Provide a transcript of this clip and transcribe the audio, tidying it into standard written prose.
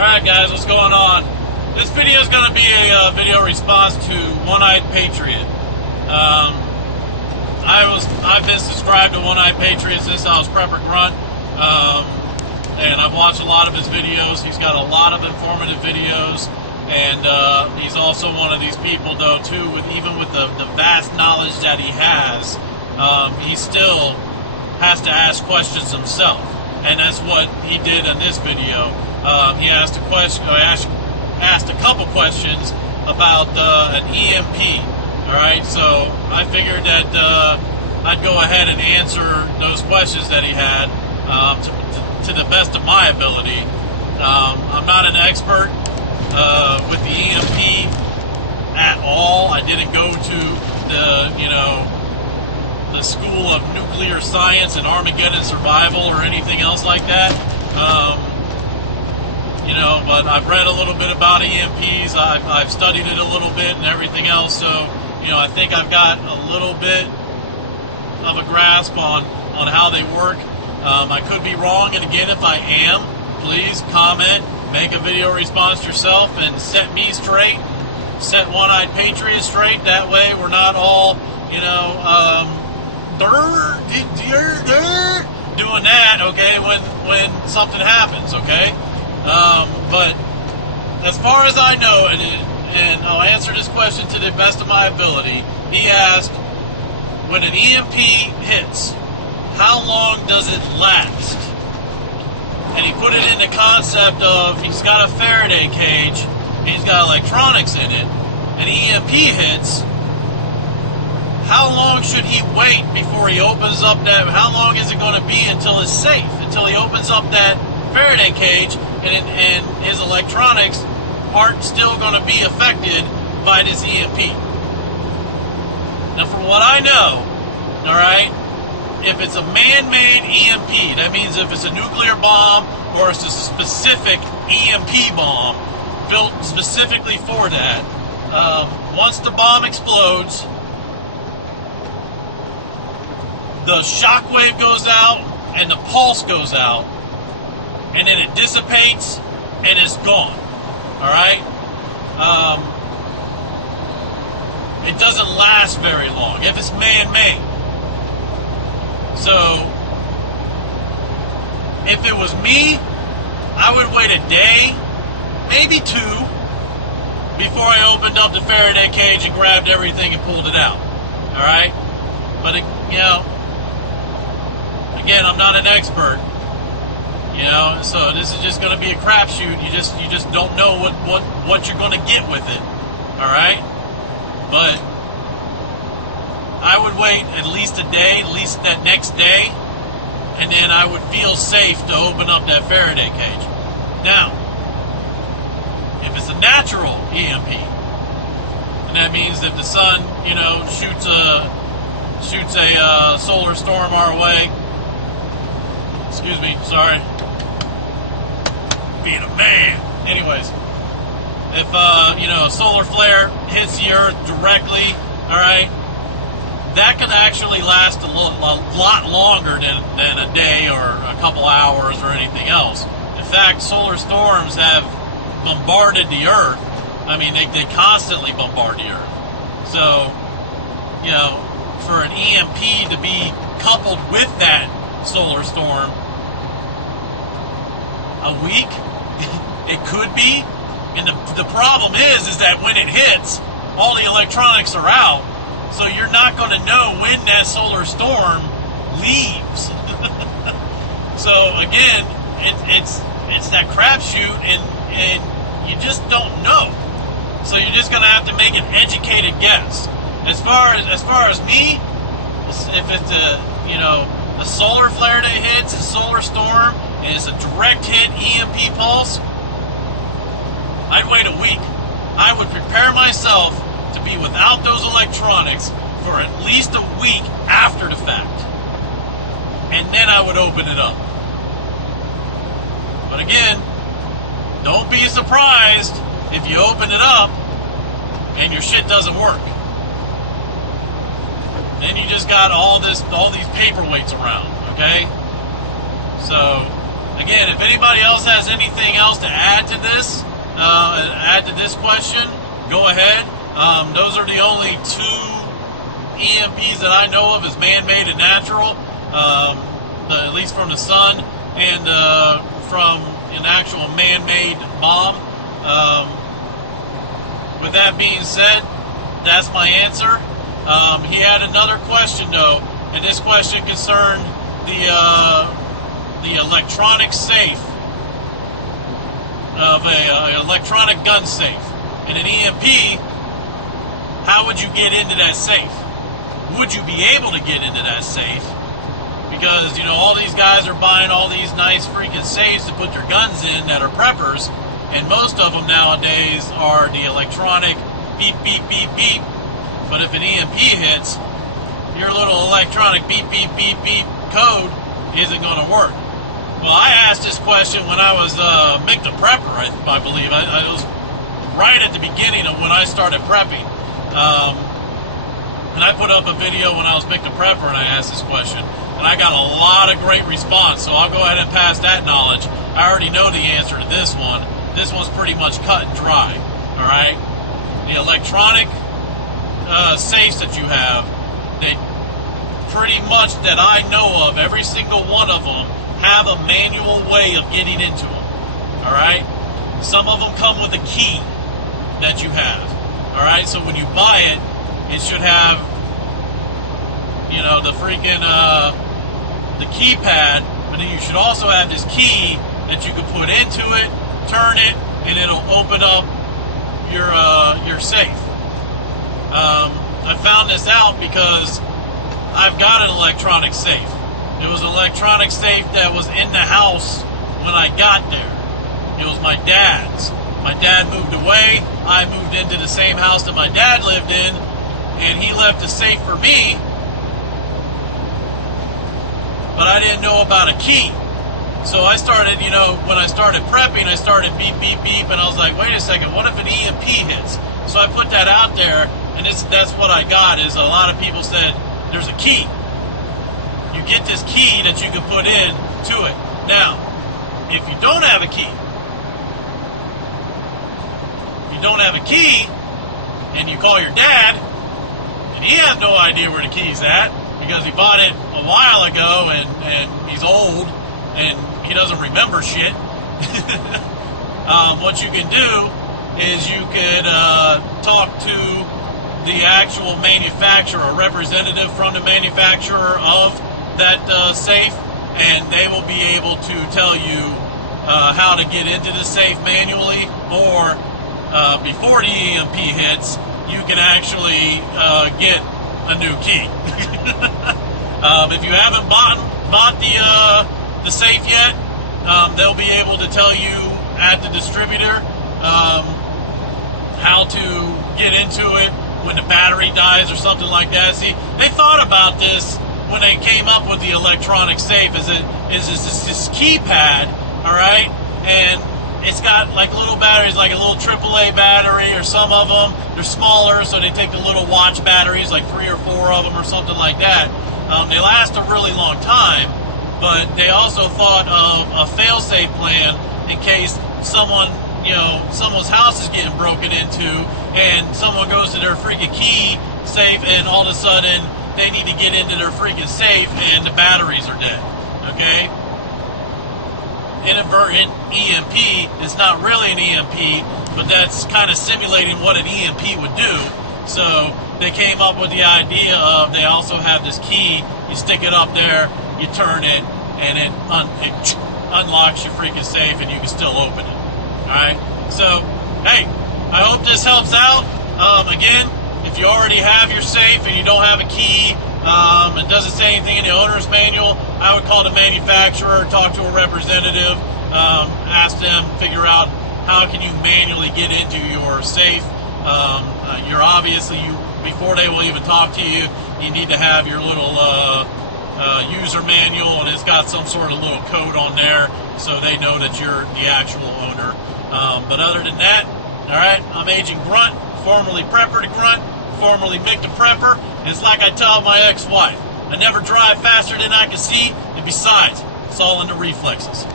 Alright guys, what's going on? This video is going to be a video response to One-Eyed Patriot. I've been subscribed to One-Eyed Patriot since I was Prepper Grunt, and I've watched a lot of his videos. He's got a lot of informative videos, and he's also one of these people, though, too, even with the vast knowledge that he has, he still has to ask questions himself, and that's what he did in this video. He asked a question, asked a couple questions about an EMP. All right, so I figured that I'd go ahead and answer those questions that he had to the best of my ability. I'm not an expert with the EMP at all. I didn't go to the School of Nuclear Science and Armageddon Survival or anything else like that. But I've read a little bit about EMPs. I've studied it a little bit and everything else. So, I think I've got a little bit of a grasp on how they work. I could be wrong, and again, if I am, please comment, make a video response yourself, and set me straight, set One-Eyed Patriot straight. That way, we're not all, doing that, okay, when something happens, okay? But as far as I know, and I'll answer this question to the best of my ability, he asked, when an EMP hits, how long does it last? And he put it in the concept of, he's got a Faraday cage, and he's got electronics in it, and EMP hits, how long should he wait before he opens up that, how long is it going to be until it's safe, until he opens up that Faraday cage and his electronics aren't still going to be affected by this EMP. Now, from what I know, all right, if it's a man-made EMP, that means if it's a nuclear bomb or it's a specific EMP bomb built specifically for that, once the bomb explodes, the shock wave goes out and the pulse goes out, and then it dissipates and it's gone. All right? It doesn't last very long if it's man-made. So, if it was me, I would wait a day, maybe two, before I opened up the Faraday cage and grabbed everything and pulled it out. All right? But, again, I'm not an expert. So this is just going to be a crapshoot. You just don't know what you're going to get with it. All right, but I would wait at least a day, at least that next day, and then I would feel safe to open up that Faraday cage. Now, if it's a natural EMP, and that means if the sun, shoots a solar storm our way. Excuse me, sorry. Being a man. Anyways, if a solar flare hits the Earth directly, all right, that can actually last a lot longer than a day or a couple hours or anything else. In fact, solar storms have bombarded the Earth. I mean, they constantly bombard the Earth. So, for an EMP to be coupled with that solar storm, a week, it could be. And the problem is that when it hits, all the electronics are out, so you're not going to know when that solar storm leaves. So again, it's that crapshoot, and you just don't know. So you're just going to have to make an educated guess. As far as me, if it's a solar flare that hits, a solar storm, and it's a direct hit EMP pulse, I'd wait a week. I would prepare myself to be without those electronics for at least a week after the fact. And then I would open it up. But again, don't be surprised if you open it up and your shit doesn't work. Then you just got all these paperweights around, okay? So, again, if anybody else has anything else to add to this, add to this question, go ahead. Those are the only two EMPs that I know of as man-made and natural, at least from the sun and from an actual man-made bomb. With that being said, that's my answer. He had another question though, and this question concerned the electronic safe of a electronic gun safe. In an EMP, how would you get into that safe? Would you be able to get into that safe? Because, you know, all these guys are buying all these nice freaking safes to put their guns in that are preppers, and most of them nowadays are the electronic beep, beep, beep, beep. But if an EMP hits, your little electronic beep, beep, beep, beep code isn't going to work. Well, I asked this question when I was Mick the Prepper, I believe. I was right at the beginning of when I started prepping. And I put up a video when I was Mick the Prepper and I asked this question. And I got a lot of great response, so I'll go ahead and pass that knowledge. I already know the answer to this one. This one's pretty much cut and dry, all right? The electronic safes that you have, they pretty much that I know of, every single one of them have a manual way of getting into them, all right? Some of them come with a key that you have, all right? So when you buy it, it should have, you know, the freaking, the keypad, but then you should also have this key that you can put into it, turn it, and it'll open up your safe. I found this out because I've got an electronic safe. It was an electronic safe that was in the house when I got there. It was my dad's. My dad moved away. I moved into the same house that my dad lived in, and he left a safe for me, but I didn't know about a key. So I started, you know, when I started prepping, I started beep, beep, beep, and I was like, wait a second, what if an EMP hits? So I put that out there, and that's what I got, is a lot of people said, there's a key. You get this key that you can put in to it. Now, if you don't have a key, and you call your dad, and he has no idea where the key's at, because he bought it a while ago, and he's old, and he doesn't remember shit. What you can do is you could talk to the actual manufacturer, a representative from the manufacturer of that safe, and they will be able to tell you how to get into the safe manually, or before the EMP hits, you can actually get a new key. If you haven't bought the safe yet, they'll be able to tell you at the distributor how to get into it when the battery dies or something like that. See, they thought about this when they came up with the electronic safe. Is this keypad, all right? And it's got like little batteries, like a little AAA battery, or some of them, they're smaller, so they take the little watch batteries, like 3 or 4 of them or something like that. They last a really long time, but they also thought of a fail-safe plan in case someone's house is getting broken into, and someone goes to their freaking key safe, and all of a sudden they need to get into their freaking safe, and the batteries are dead, okay? Inadvertent EMP is not really an EMP, but that's kind of simulating what an EMP would do. So they came up with the idea of, they also have this key, you stick it up there, you turn it, and it unlocks your freaking safe, and you can still open it. Alright? So, hey, I hope this helps out. Again, if you already have your safe and you don't have a key, it doesn't say anything in the owner's manual, I would call the manufacturer, talk to a representative, ask them, figure out how can you manually get into your safe. You're obviously, before they will even talk to you, you need to have your little user manual, and it's got some sort of little code on there so they know that you're the actual owner. But other than that, all right, I'm Agent Grunt, formerly Prepper to Grunt, formerly Mick the Prepper. And it's like I tell my ex-wife, I never drive faster than I can see, and besides, it's all in the reflexes.